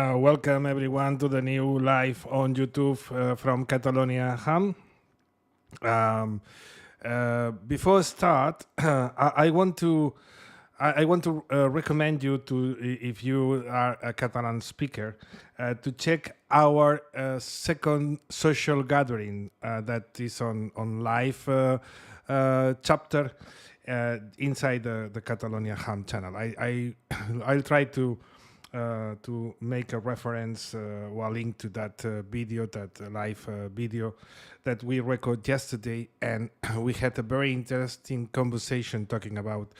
Welcome everyone to the new live on YouTube from Catalonia Ham. Before start, I want to recommend you to, if you are a Catalan speaker, to check our second social gathering that is on live chapter inside the Catalonia Ham channel. I'll try to make a reference or link to that video, that live video that we recorded yesterday, and we had a very interesting conversation talking about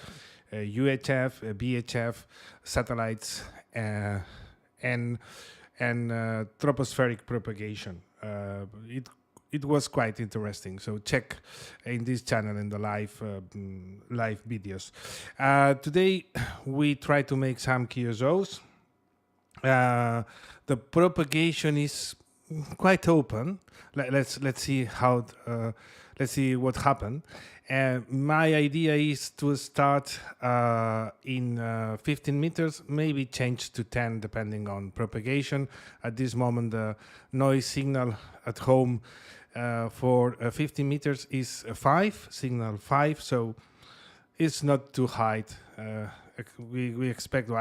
UHF, BHF, satellites, and tropospheric propagation. It was quite interesting. So check in this channel in the live videos. Today we try to make some QSOs. The propagation is quite open. Let's see how let's see what happened. My idea is to start in 15 meters, maybe change to 10 depending on propagation. At this moment, the noise signal at home for 15 meters is 5, signal 5, so it's not too high. I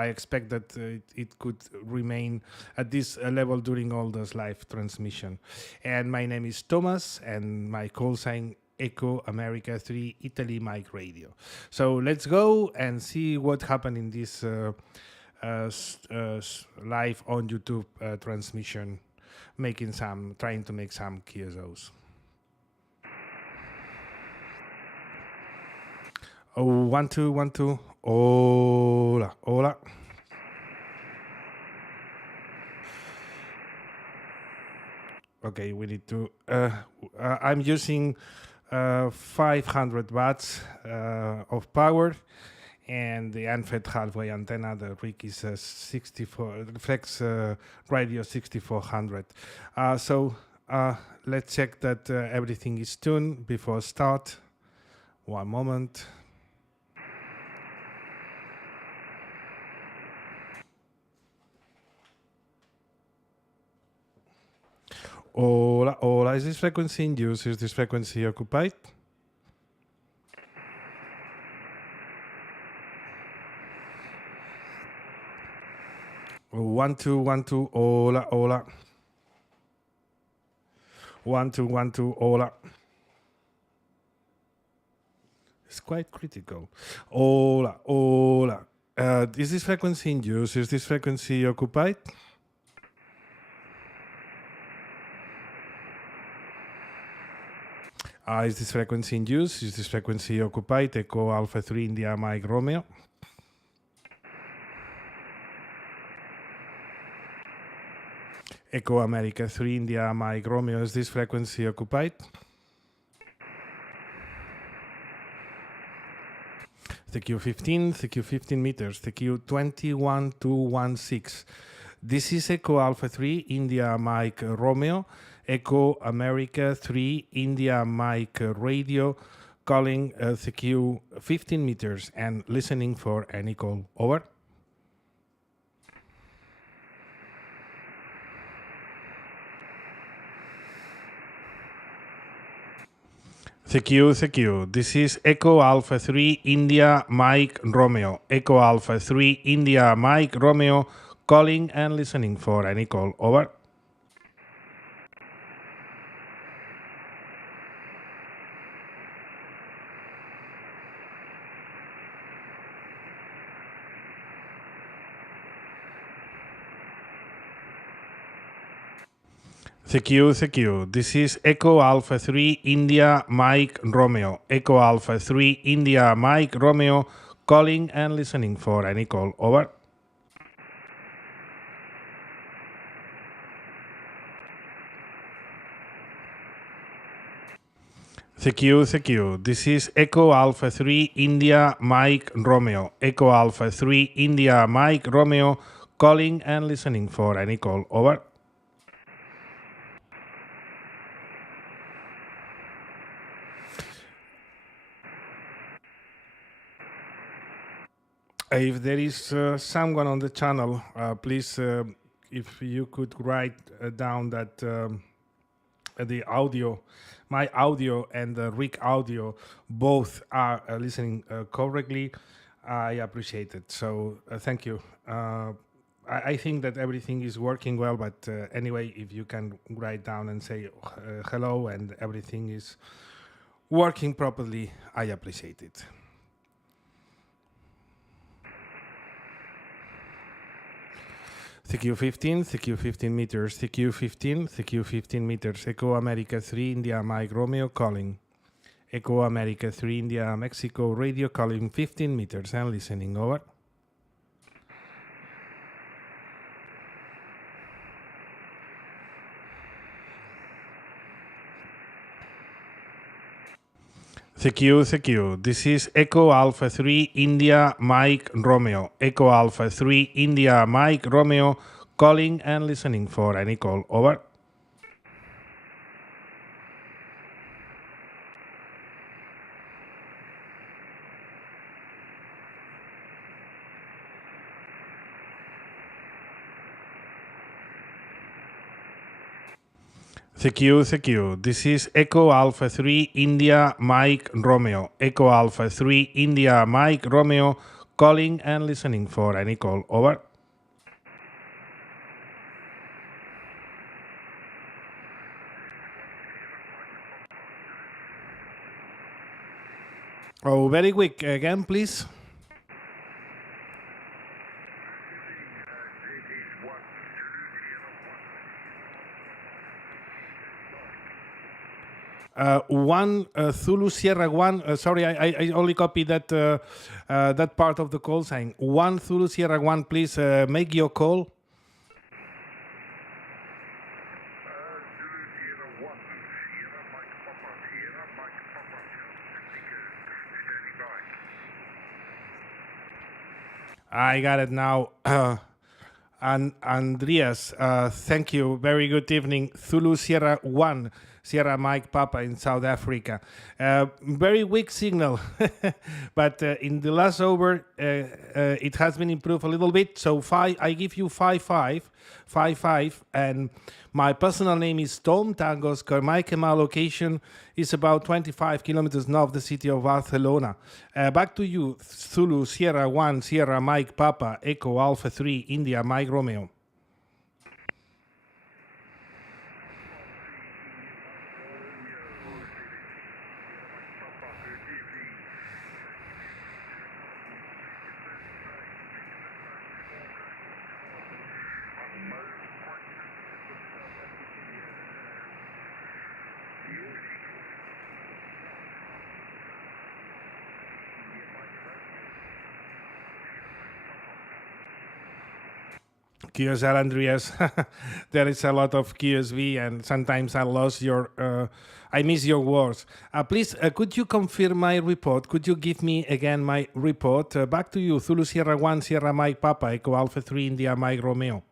expect that it could remain at this level during all this live transmission. And my name is Thomas, and my call sign Echo America 3 Italy Mike Radio. So let's go and see what happened in this live on YouTube transmission, trying to make some QSOs. Oh, 1 2 1 2. Hola, hola. Okay, we need to. I'm using 500 watts of power, and the unfed halfway antenna. The rig is a 64 Flex Radio 6400. So let's check that everything is tuned before start. One moment. Hola, hola, is this frequency in use? Is this frequency occupied? Oh, 1 2 1 2, hola, hola. 1 2 1 2, hola. It's quite critical. Hola, hola. Is this frequency in use? Is this frequency occupied? Is this frequency in use? Is this frequency occupied? Echo Alpha 3 India Mike Romeo. Echo America 3 India Mike Romeo. Is this frequency occupied? TQ 15 meters, TQ 21216. This is Echo Alpha 3 India Mike Romeo. Echo America 3 India Mike Radio, calling TQ 15 meters and listening for any call. Over. TQ. This is Echo Alpha 3 India Mike Romeo. Echo Alpha 3 India Mike Romeo, calling and listening for any call. Over. TQ. This is Echo Alpha 3 India Mike Romeo. Echo Alpha 3 India Mike Romeo, calling and listening for any call. Over. TQ. This is Echo Alpha 3 India Mike Romeo. Echo Alpha 3 India Mike Romeo, calling and listening for any call. Over. If there is someone on the channel, please if you could write down that the audio, my audio and the Rick audio, both are listening correctly, I appreciate it. So thank you. I think that everything is working well, but anyway, if you can write down and say hello and everything is working properly, I appreciate it. CQ 15 meters, CQ 15 meters, Echo America 3, India, Mike Romeo calling. Echo America 3, India, Mexico, radio calling 15 meters and listening, over. CQ, this is Echo Alpha 3, India, Mike Romeo. Echo Alpha 3, India, Mike Romeo, calling and listening for any call, over. CQ, this is Echo Alpha 3, India, Mike Romeo. Echo Alpha 3, India, Mike Romeo, calling and listening for any call, over. Oh, very quick again, please. One Zulu Sierra 1. Sorry, I only copied that that part of the call sign. One Zulu Sierra 1, please make your call. I got it now. And Andreas, thank you. Very good evening. Zulu Sierra 1, Sierra Mike Papa in South Africa. Very weak signal, but in the last over, it has been improved a little bit. So I give you 5-5, and my personal name is Tom Tangos. My Kemal location is about 25 kilometers north of the city of Barcelona. Back to you, Zulu Sierra 1, Sierra Mike Papa, Echo Alpha 3, India Mike Romeo. QSL, Andreas. There is a lot of QSV, and sometimes I lost I miss your words. Please, could you confirm my report? Could you give me again my report? Back to you, Zulu Sierra 1, Sierra Mike Papa, Echo Alpha 3, India Mike Romeo.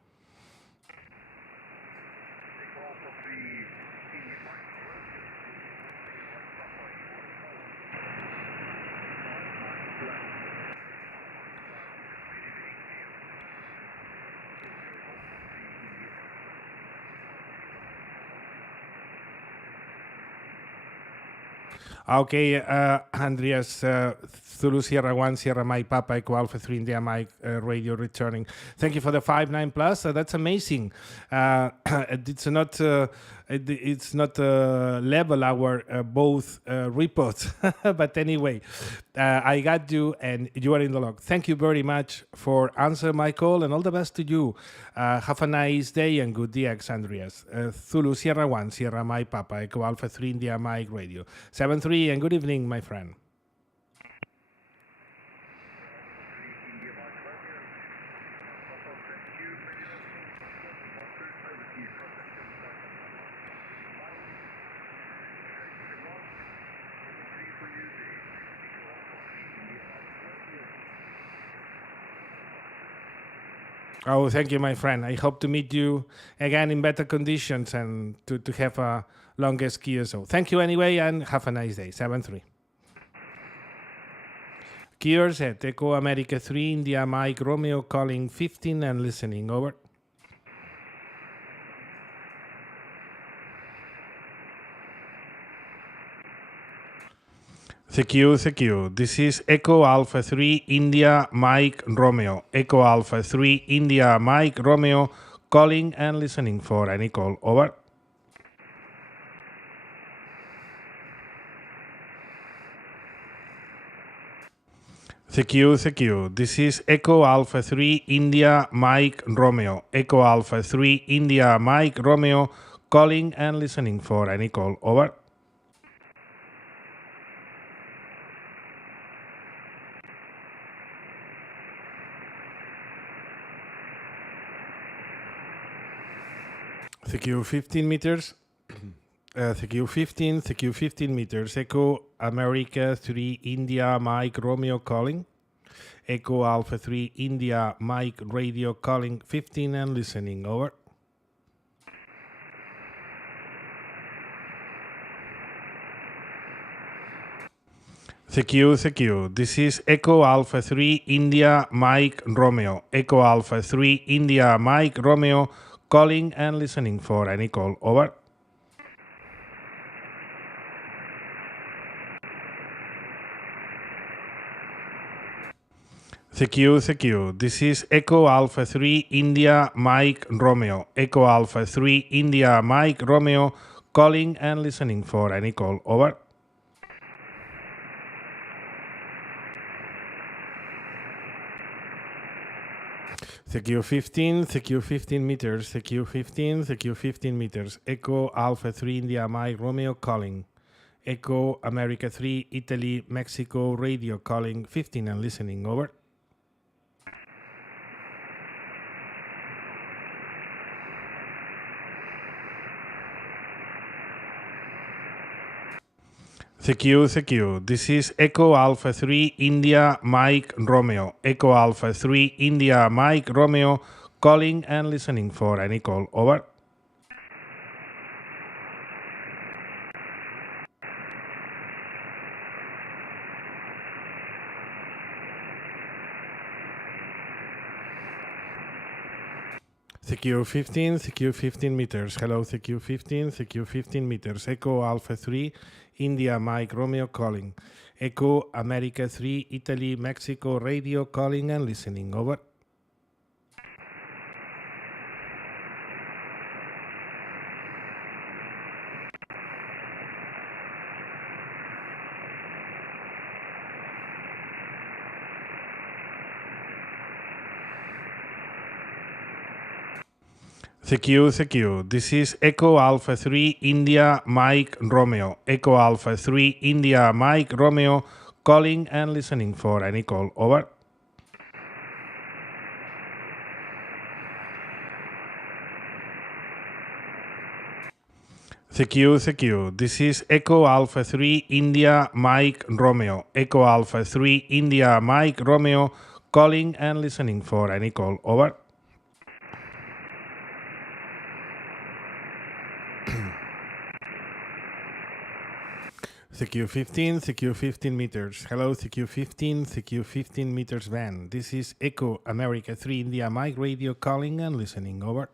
Okay, Andreas, Zulu Sierra 1, Sierra Mike Papa, Echo Alpha 3, India Mike radio returning. Thank you for the 5-9 plus. That's amazing. It's not level our both reports, but anyway, I got you and you are in the log. Thank you very much for answering my call, and all the best to you. Have a nice day and good DX, Andreas. Zulu Sierra 1, Sierra Mike Papa, Echo Alpha 3, India Mike radio. 7-3 and good evening, my friend. Oh, thank you, my friend. I hope to meet you again in better conditions and to have a longest QSO. Thank you anyway, and have a nice day. 7-3. Kiers at Echo America 3, India Mike Romeo calling 15 and listening. Over. CQ. This is Echo Alpha 3 India Mike Romeo. Echo Alpha 3 India Mike Romeo calling and listening for any call. Over. CQ. This is Echo Alpha 3 India Mike Romeo. Echo Alpha 3 India Mike Romeo calling and listening for any call. Over. CQ 15 meters. CQ 15 meters. Echo America 3 India Mike Romeo calling. Echo Alpha 3 India Mike Radio calling 15 and listening. Over. CQ. This is Echo Alpha 3 India Mike Romeo. Echo Alpha 3 India Mike Romeo calling and listening for any call. Over. CQ. This is Echo Alpha 3 India Mike Romeo. Echo Alpha 3 India Mike Romeo calling and listening for any call. Over. CQ 15 meters. CQ 15 meters. Echo Alpha 3 India Mike Romeo calling. Echo America 3 Italy Mexico Radio calling 15 and listening. Over. CQ. This is Echo Alpha 3 India Mike Romeo. Echo Alpha 3 India Mike Romeo calling and listening for any call. Over. CQ 15 meters. Hello, CQ 15 meters. Echo Alpha 3 India Mike Romeo calling. Echo America 3 Italy Mexico Radio calling and listening. Over. CQ. This is Echo Alpha 3 India Mike Romeo. Echo Alpha 3 India Mike Romeo calling and listening for any call. Over. CQ. This is Echo Alpha 3 India Mike Romeo. Echo Alpha 3 India Mike Romeo calling and listening for any call. Over. CQ 15 meters. Hello, CQ 15 meters van. This is Echo America 3 India Mike Radio calling and listening. Over.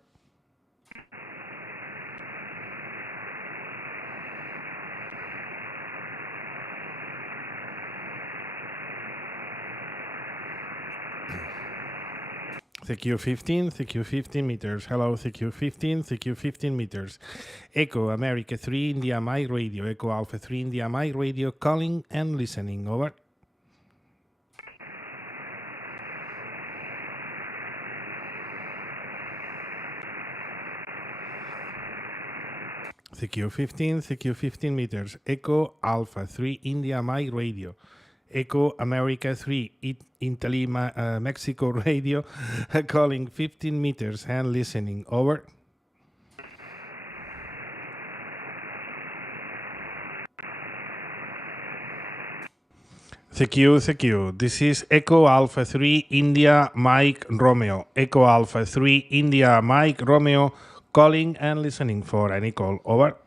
CQ 15 meters. Hello, CQ 15 meters. Echo America 3 India Mike Radio. Echo Alpha 3 India Mike Radio calling and listening. Over. CQ 15 meters. Echo Alpha 3 India Mike Radio. Echo America 3 Italy Mexico Radio calling 15 meters and listening. Over. CQ. This is Echo Alpha 3 India Mike Romeo. Echo Alpha 3 India Mike Romeo calling and listening for any call. Over.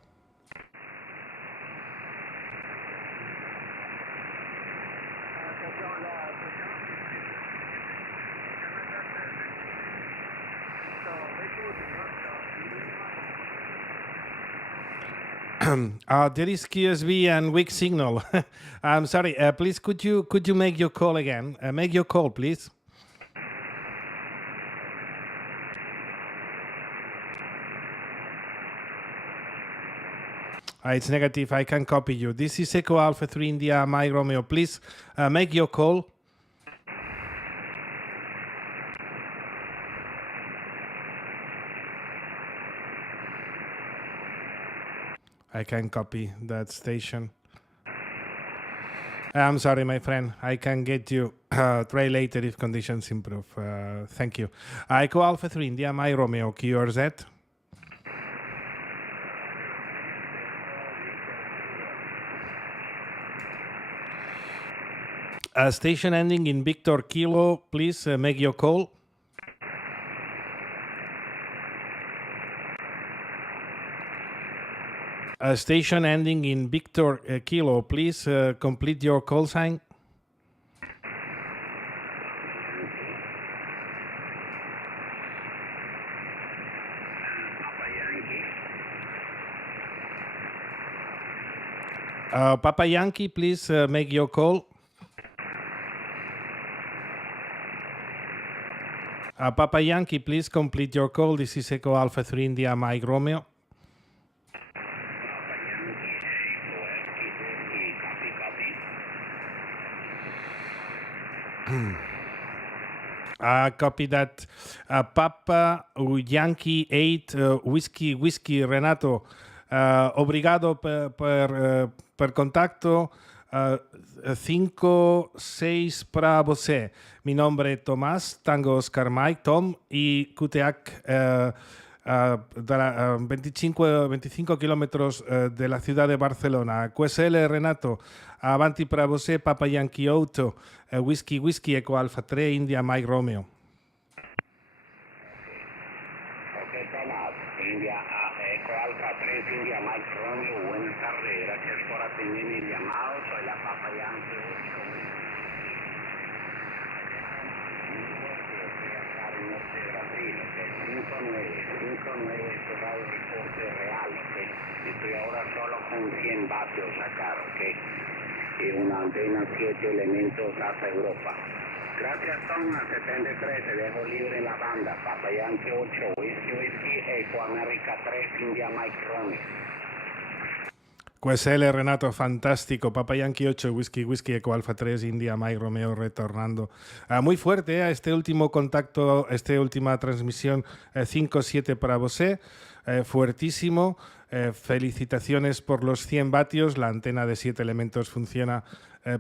There is QSB and weak signal. I'm sorry. Please, could you make your call again? Make your call, please. It's negative. I can copy you. This is Echo Alpha 3 India, Mike Romeo. Please make your call. I can copy that station. I'm sorry, my friend. I can get you. Try later if conditions improve. Thank you. Echo Alpha 3 India, Mike Romeo, QRZ. Station ending in Victor Kilo, please make your call. Station ending in Victor Kilo, please complete your call sign. Papa Yankee, please make your call. Papa Yankee, please complete your call. This is Echo Alpha 3 India, Mike Romeo. Copy that. Papa Yankee 8 Whiskey Renato. Obrigado per contacto. 5-6 para você. Mi nombre es Tomás, Tango Oscar Mike, Tom y QTAC 25 kilómetros de la ciudad de Barcelona. QSL Renato, avanti para você, Papa Yankee 8, Whiskey Eco Alpha 3, India Mike Romeo. Ok, Tomás, India Eco Alpha 3, India Mike Romeo, buenas tardes, gracias por atender mi llamado, soy la Papa Yankee 8. Reporte real, ¿okay? Estoy ahora solo con 100 vatios acá, ¿ok? Y una antena 7 elementos hasta Europa. Gracias, Tom, a 73, te dejo libre la banda. Papa Yankee 8, Whiskey, Eco América 3, India Mike Romeo. QSL Renato, fantástico. Papa Yankee 8, Whiskey Eco Alpha 3, India Mike Romeo retornando. Muy fuerte a este último contacto, esta última transmisión 5-7 para vosé. Fuertísimo. Felicitaciones por los 100 vatios. La antena de 7 elementos funciona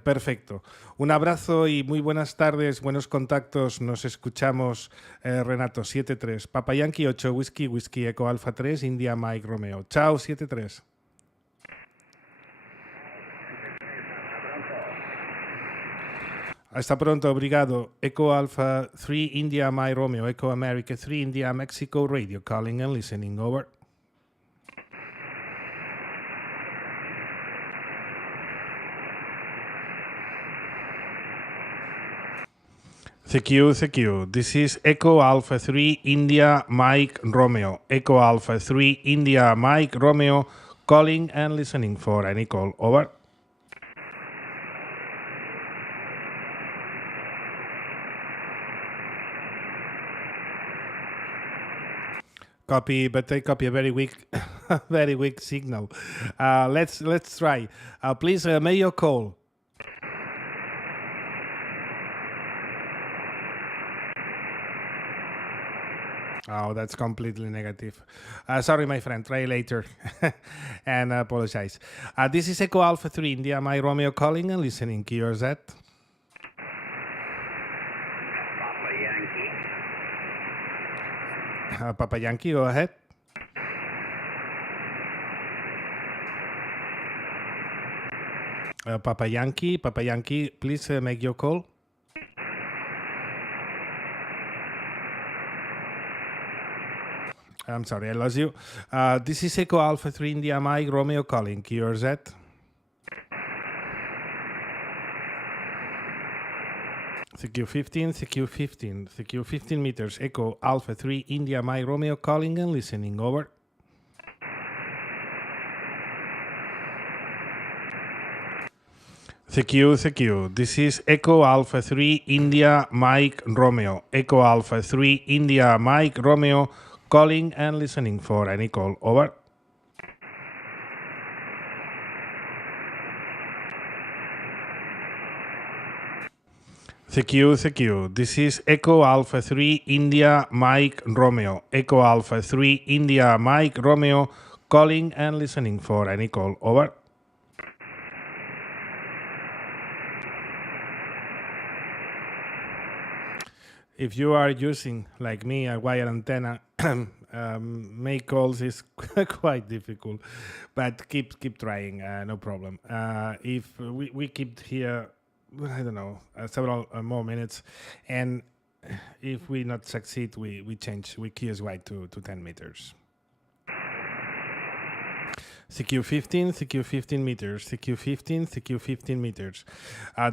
perfecto. Un abrazo y muy buenas tardes, buenos contactos. Nos escuchamos, Renato, 7-3. Papa Yankee 8, Whiskey Eco Alpha 3, India Mike Romeo. Chao, 7-3. Hasta pronto, obrigado. Echo Alpha 3 India Mike Romeo, Echo America 3 India Mexico Radio, calling and listening, over. Thank you. This is Echo Alpha 3 India Mike Romeo, Echo Alpha 3 India Mike Romeo, calling and listening for any call, over. Copy, but I copy a very weak, very weak signal. Let's try. Please make your call. Oh, that's completely negative. Sorry, my friend. Try later, and apologize. This is Echo Alpha 3 India, my Romeo calling and listening. QRZ. Papa Yankee, go ahead. Papa Yankee, please make your call. I'm sorry, I lost you. This is Echo Alpha 3 India Mike Romeo calling. QRZ. CQ 15 meters. Echo Alpha 3 India Mike Romeo calling and listening, over. CQ. This is Echo Alpha 3 India Mike Romeo. Echo Alpha 3 India Mike Romeo calling and listening for any call. Over. CQ. This is Echo Alpha 3 India Mike Romeo. Echo Alpha 3 India Mike Romeo calling and listening for any call. Over. If you are using, like me, a wire antenna, make calls is quite difficult, but keep trying, no problem. If we keep here, I don't know, several more minutes, and if we not succeed, we change, we QSY to 10 meters. CQ15 meters, CQ15 meters.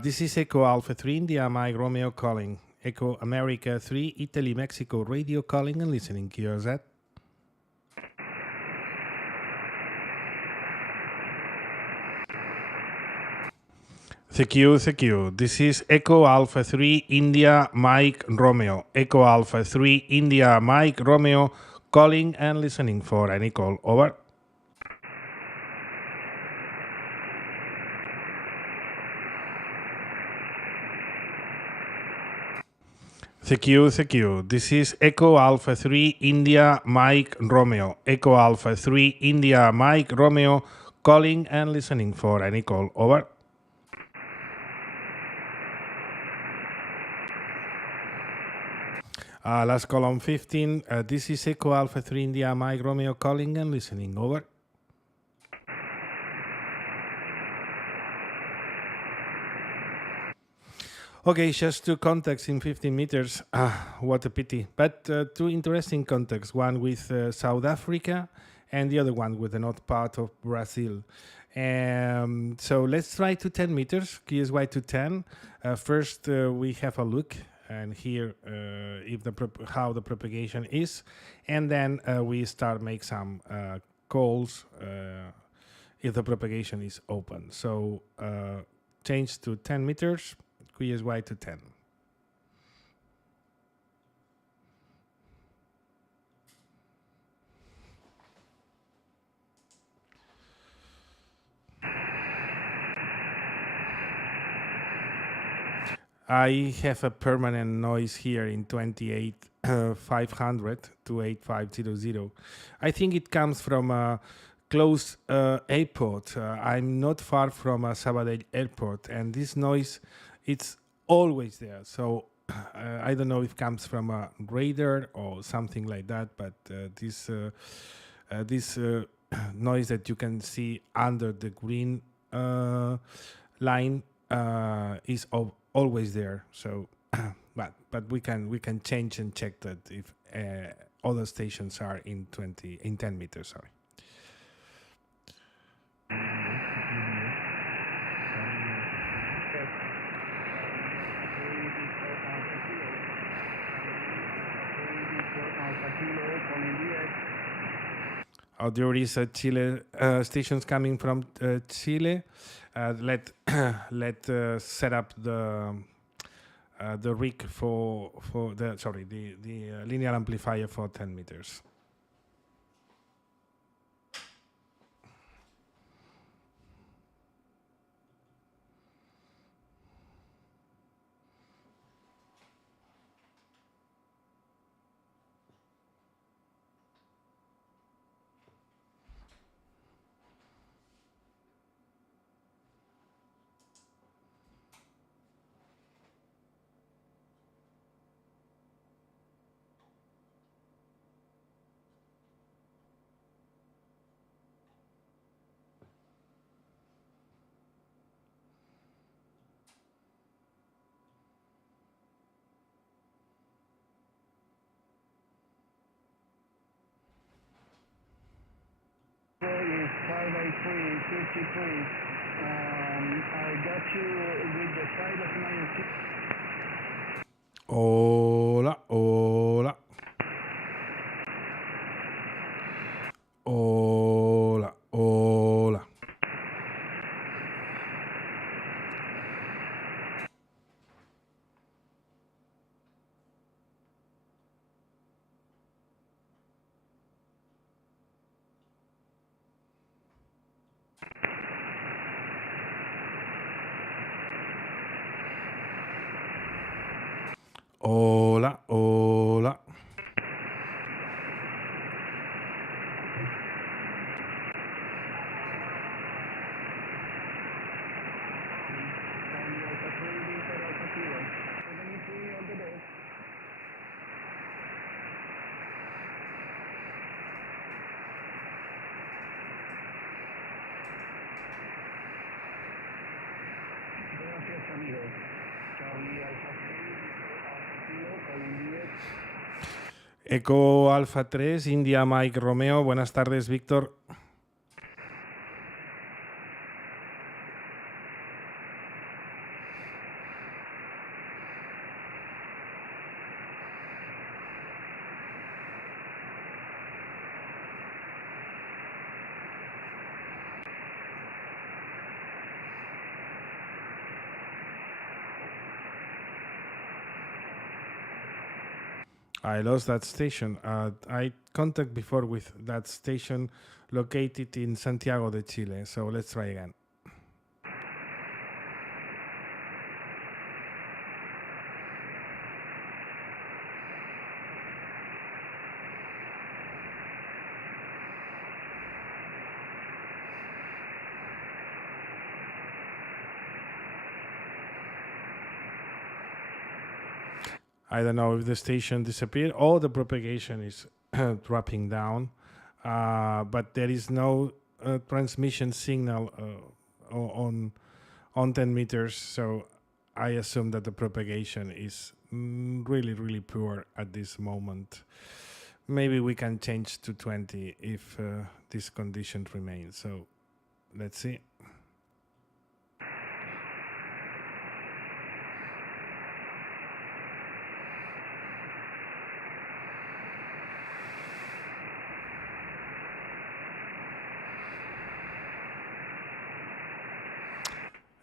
This is Echo Alpha 3 India Mike Romeo calling. Echo America 3 Italy Mexico radio calling and listening. QSOs. CQ. This is Echo Alpha 3 India Mike Romeo. Echo Alpha 3 India Mike Romeo calling and listening for any call. Over. CQ. This is Echo Alpha 3 India Mike Romeo. Echo Alpha 3 India Mike Romeo calling and listening for any call. Over. Last call on 15. This is Echo Alpha 3 India Mike Romeo calling and listening. Over. Okay, just two contacts in 15 meters. What a pity. But two interesting contacts, one with South Africa and the other one with the north part of Brazil. So let's try to 10 meters, QSY to 10. First, we have a look and hear if how the propagation is. And then we start make some calls if the propagation is open. So change to 10 meters. QSY to 10. I have a permanent noise here in 28,500 to 8500. I think it comes from a close airport. I'm not far from a Sabadell airport, and this noise, it's always there. So I don't know if it comes from a radar or something like that, but this noise that you can see under the green line is always there. So, but we can change and check that if other stations are in 10 meters. Sorry. There is a Chile stations coming from Chile. Let set up the rig for the linear amplifier for 10 meters. Is 58353. I got you with the side of my. Hola. Hola, hola. Gracias, amigo. Charlie Alfa 3, Eco Alfa 3, India Mike Romeo. Buenas tardes, Víctor. I lost that station. I contact before with that station located in Santiago de Chile. So let's try again. I don't know if the station disappeared or the propagation is dropping down, but there is no transmission signal on 10 meters. So I assume that the propagation is really, really poor at this moment. Maybe we can change to 20 if this condition remains. So let's see.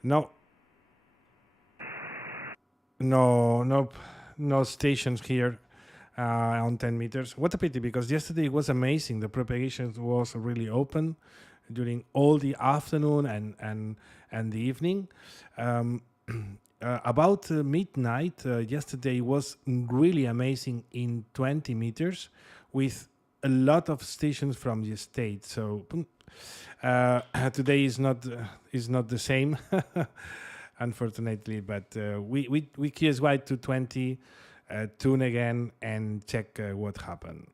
No. No stations here on 10 meters. What a pity, because yesterday it was amazing. The propagation was really open during all the afternoon and the evening. About midnight yesterday was really amazing in 20 meters with a lot of stations from the state. So today is not the same, unfortunately. But we QSY to 20, tune again and check what happened.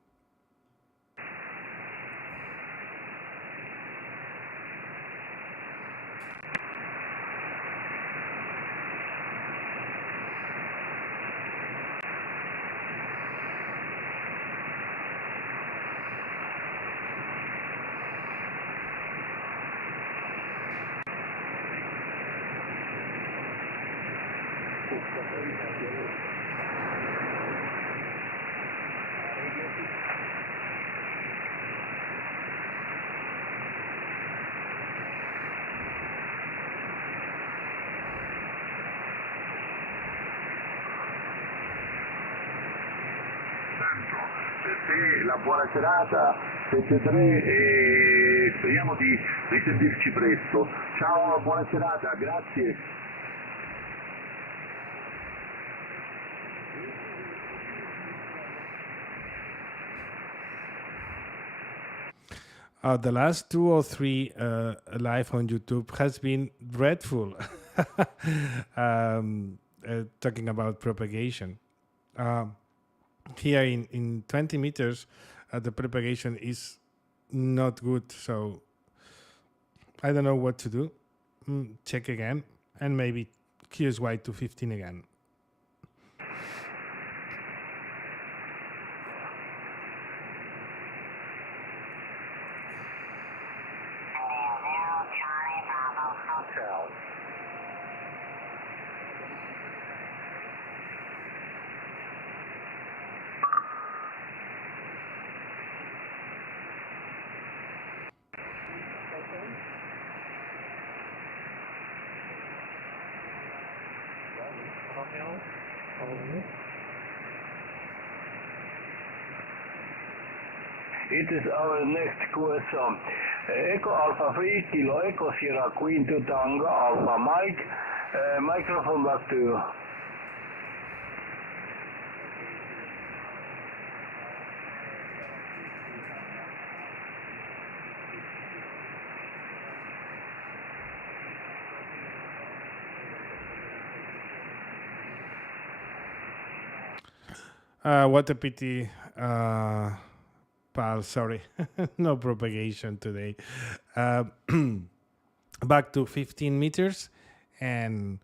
La buona serata, 7-3 e speriamo di risentirci presto. Ciao, buona serata, grazie. The last 2 or 3 live on YouTube has been dreadful. Talking about propagation. Here in 20 meters, the propagation is not good. So I don't know what to do. Check again and maybe QSY to 15 again. It is our next QSO. Echo Alpha 3, Kilo Echo Sierra Queen to Tango Alpha Mike. Microphone back to you. What a pity, pal. Sorry, no propagation today. Uh, back to 15 meters, and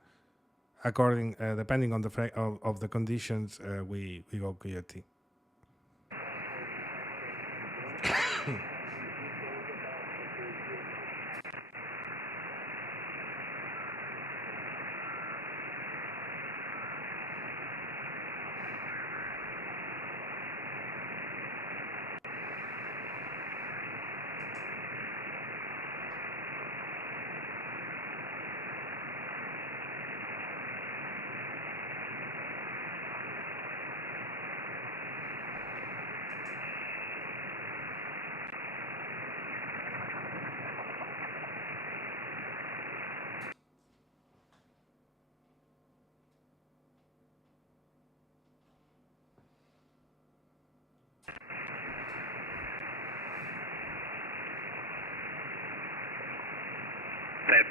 depending on the of the conditions, we go QT.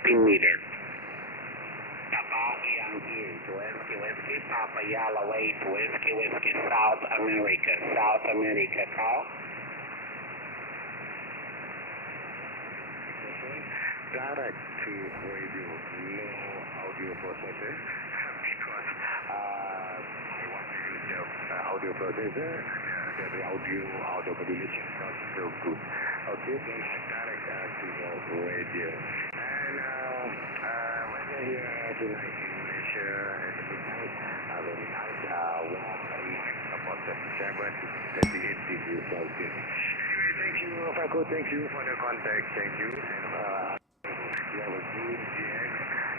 15 meters. Papa Yankee to Whiskey, Papa Yellow Way to Whiskey, South America, call. Direct to radio, no audio processor, because I want to use the audio processor, the audio modulation is not so good. Okay, then I direct to the radio. And weather here tonight in Malaysia is a bit nice, very nice, warm and nice, about 37 to 38 degrees Celsius. Anyway, thank you, Paco, thank you for the contact, thank you. And, you have a good GX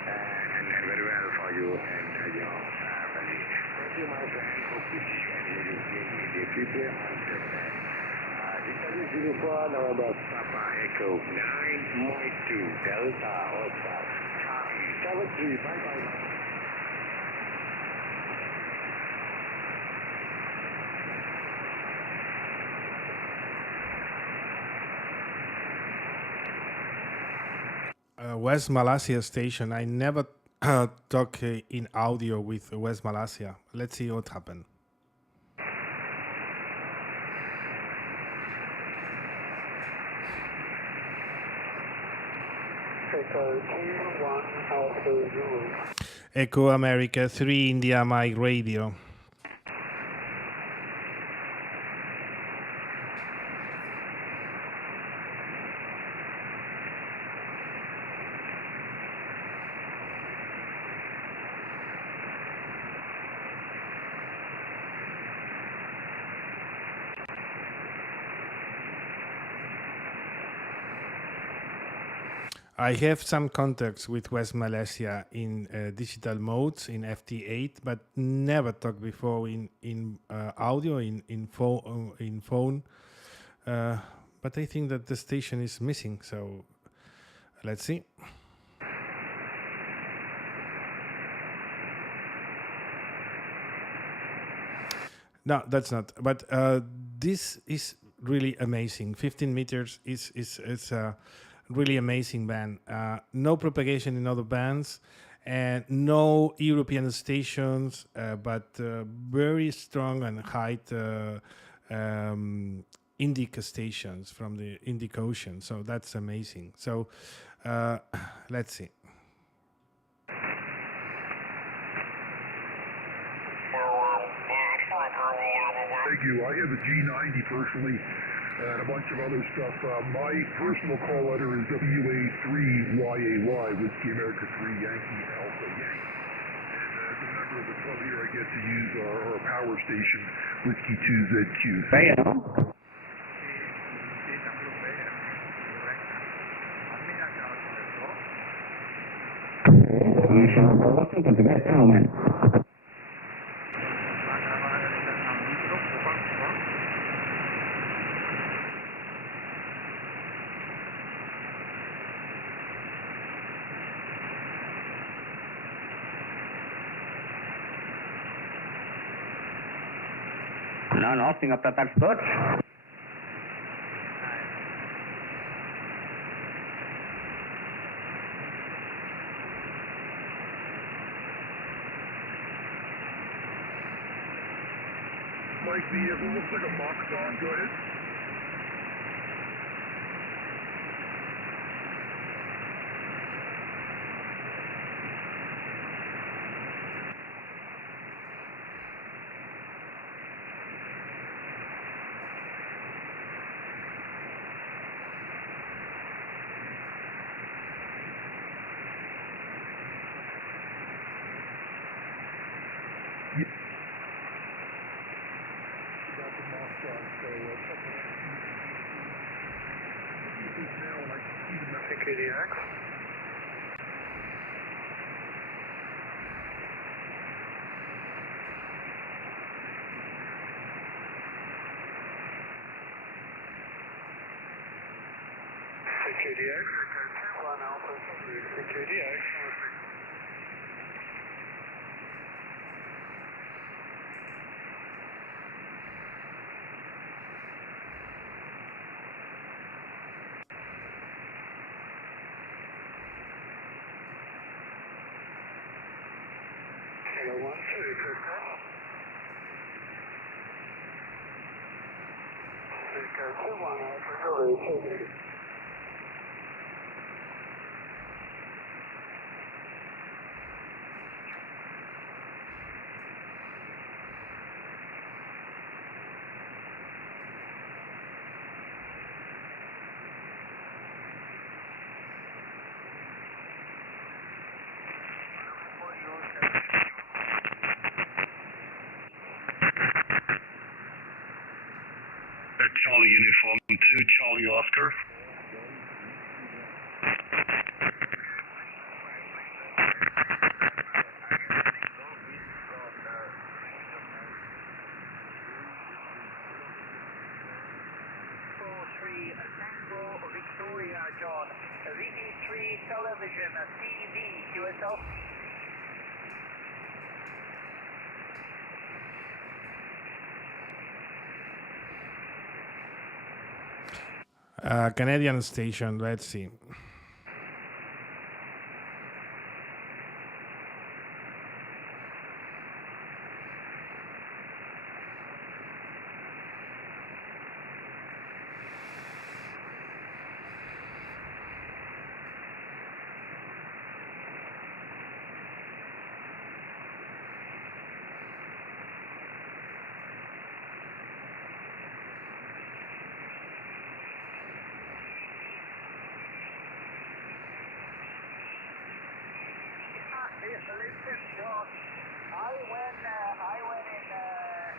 and very well for you and your family. Thank you, my friend. Hope to see you and hear you in the future on the band. Interview 04 November Papa Echo 9.2 Delta Oscar Charlie 73. Bye. West Malaysia station. I never talk in audio with West Malaysia. Let's see what happened. Echo America 3 India Mike Radio. I have some contacts with West Malaysia in digital modes in FT8, but never talked before in audio in phone. But I think that the station is missing, so let's see. No, that's not. But this is really amazing. 15 meters is a really amazing band. No propagation in other bands, and no European stations, but very strong and high Indic stations from the Indic Ocean. So that's amazing. So let's see. Thank you. I have a G90 personally and a bunch of other stuff. My personal call letter is WA3YAY, Whiskey America 3 Yankee Alpha Yankee. And as a member of the club here, I get to use our power station, Whiskey 2ZQ. No, Singapore that's good. like the, it looks like a mock song. Go ahead. KDX. KDX. 1 Alpha 3 KDX. Hello, 1 2 1 Alpha 3. Charlie Uniform 2, Charlie Oscar. Victoria, John. VT3 television, CV, QSO. Canadian station, let's see. Listen, John, I went in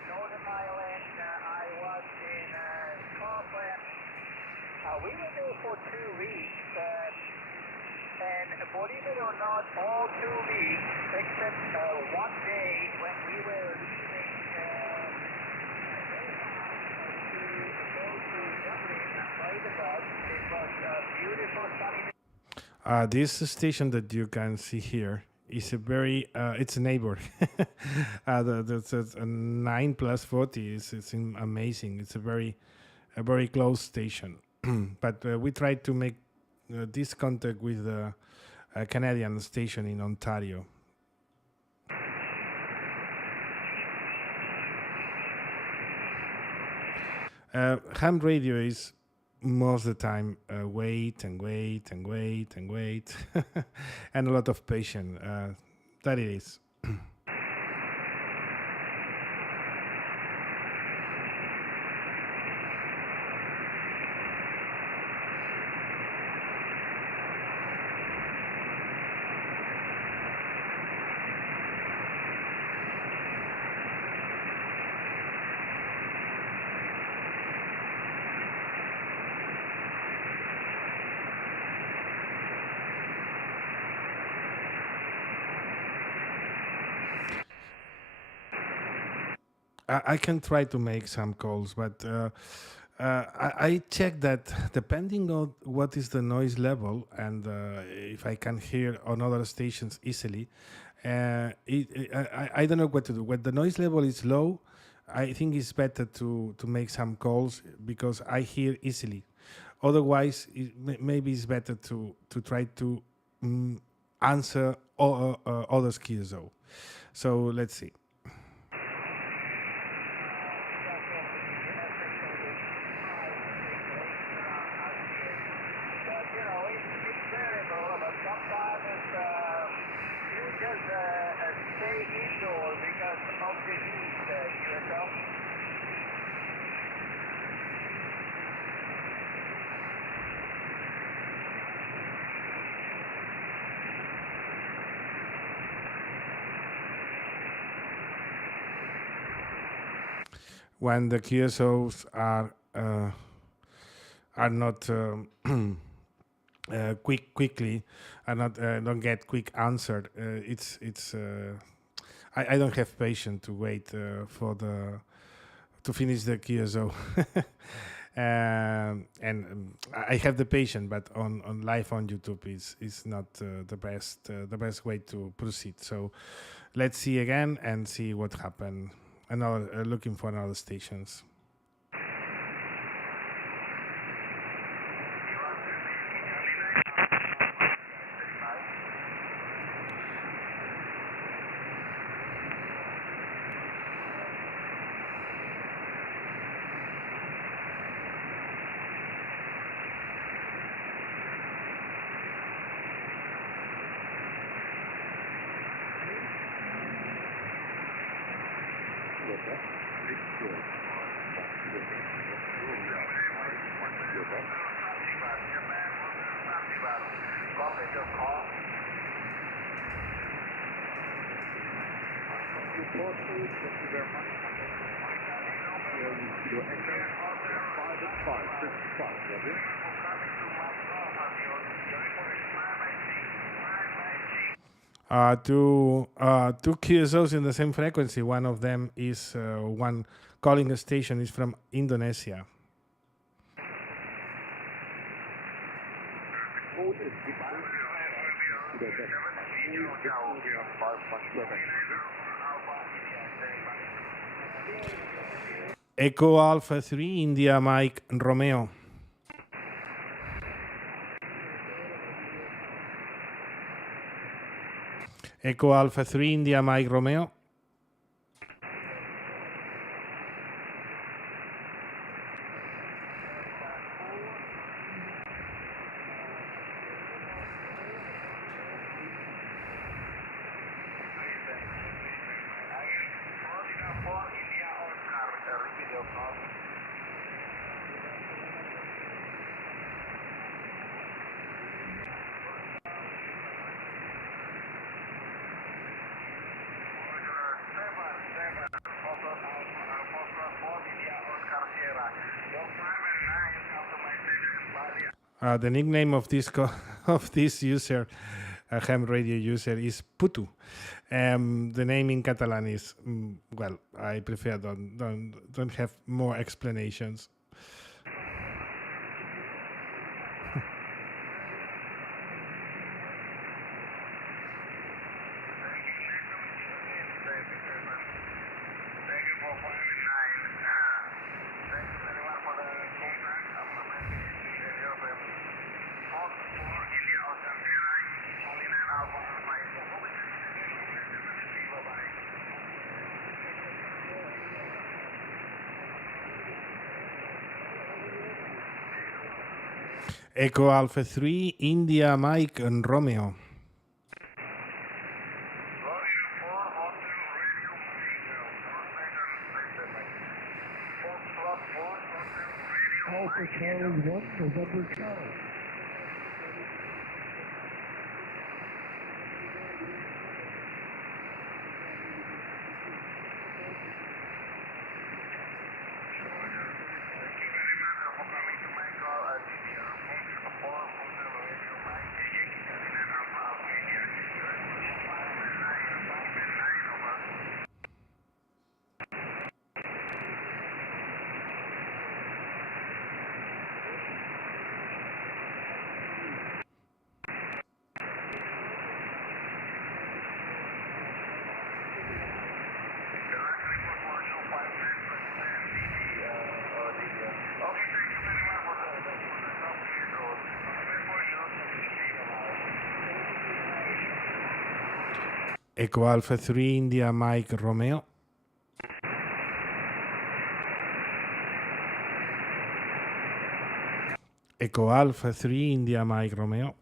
Northern Ireland. I was in Scotland. We were there for 2 weeks, and believe it or not, all 2 weeks, except one day when we were leaving to go to Dublin by the bus. It was a beautiful sunny day. This station that you can see here is a very it's a neighbor. That's a 9 plus 40 it's amazing. It's a very close station. But we tried to make this contact with the Canadian station in Ontario. Ham radio is most of the time wait and wait and wait and wait and a lot of patience. That it is. I can try to make some calls, but I check that depending on what is the noise level and if I can hear on other stations easily, I don't know what to do. When the noise level is low, I think it's better to make some calls because I hear easily. Otherwise, maybe it's better to try to answer other QSO. So let's see. 5 is you just stay indoors because of the heat, QSO. When the QSOs are not quickly, are not don't get quick answered. It's I don't have patience to wait to finish the QSO. And I have the patience, but on live on YouTube is not the best way to proceed. So let's see again and see what happened. Another looking for another stations. Two QSOs in the same frequency. One of them is one calling a station is from Indonesia. Echo Alpha 3 India Mike Romeo. Echo Alpha 3 India Mike Romeo. The nickname of this of this user, ham radio user, is Putu. The name in Catalan is well. I prefer don't have more explanations. Echo Alpha 3 India Mike and Romeo. Alpha Charlie 1, November Charlie. Echo Alpha 3 India Mike Romeo. Echo Alpha 3 India Mike Romeo.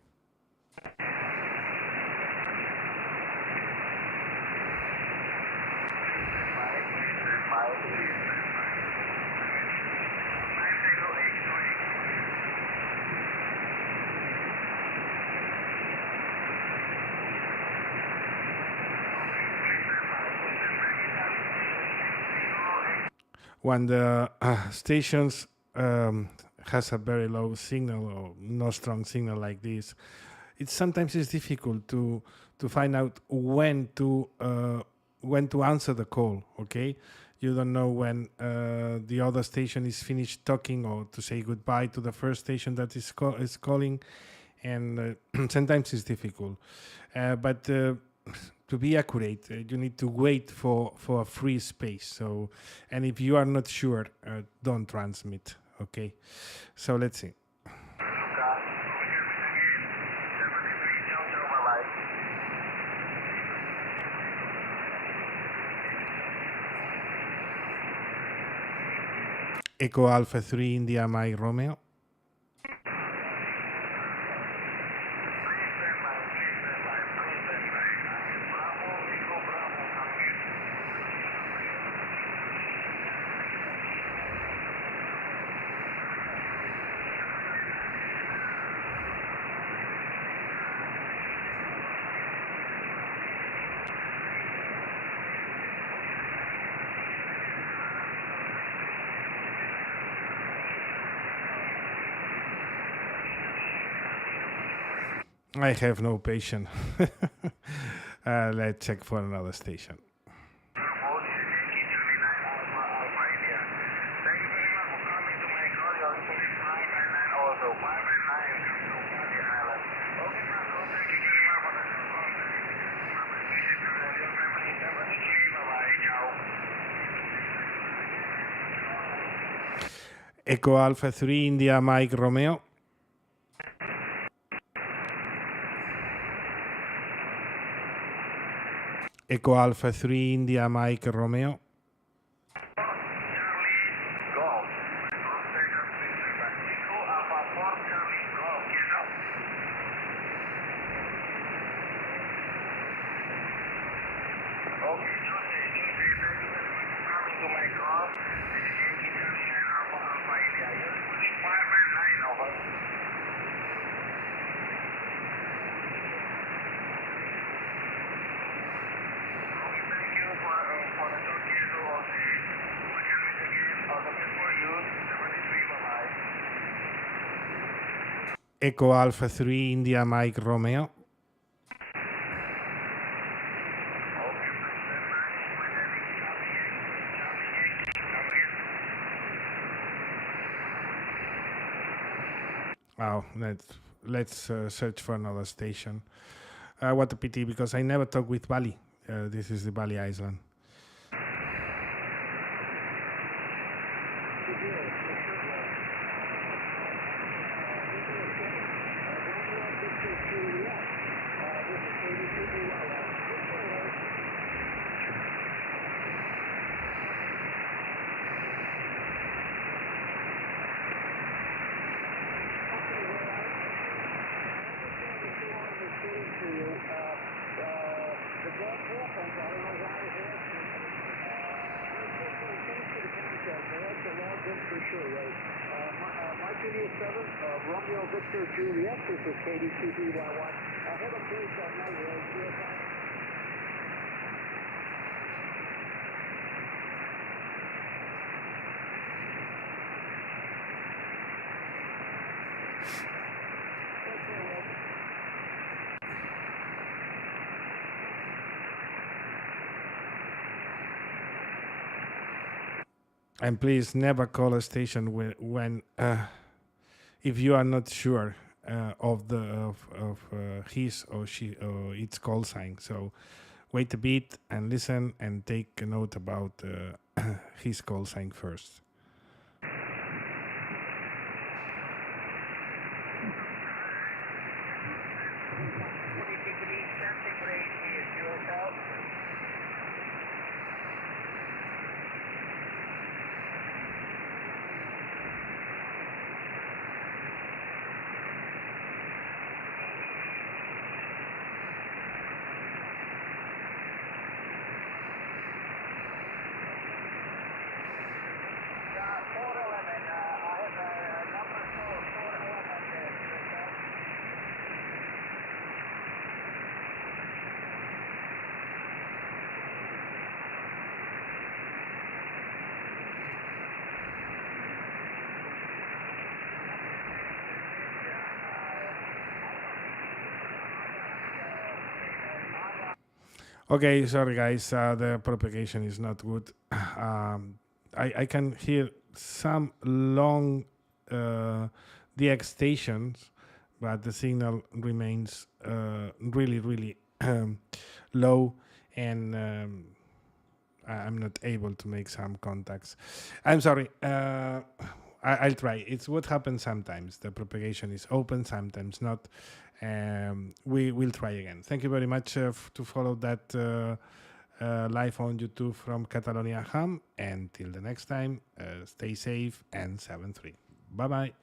when the stations has a very low signal or no strong signal like this, sometimes it's difficult to find out when to answer the call. Okay, you don't know when the other station is finished talking or to say goodbye to the first station that is calling, and sometimes it's difficult. But to be accurate, you need to wait for a free space. So, and if you are not sure, don't transmit. Okay, so let's see. Echo Alpha 3 India Mike Romeo. I have no patience. Let's check for another station. Echo Alpha 3 India Mike Romeo. Echo Alpha 3 India Mike Romeo. Echo Alpha 3 India Mike Romeo. Oh, let's search for another station. What a pity, because I never talk with Bali. This is the Bali Island. Romeo Victor Juliet, this is KDCB 101. Have a place on night road. And please never call a station when if you are not sure of his or she or its call sign. So wait a bit and listen and take a note about his call sign first. Okay, sorry guys, the propagation is not good. I can hear some long DX stations, but the signal remains really low, and I'm not able to make some contacts. I'm sorry. I'll try. It's what happens sometimes. The propagation is open, sometimes not. We will try again. Thank you very much to follow that live on YouTube from Catalonia Ham. And till the next time, stay safe and 7-3. Bye-bye.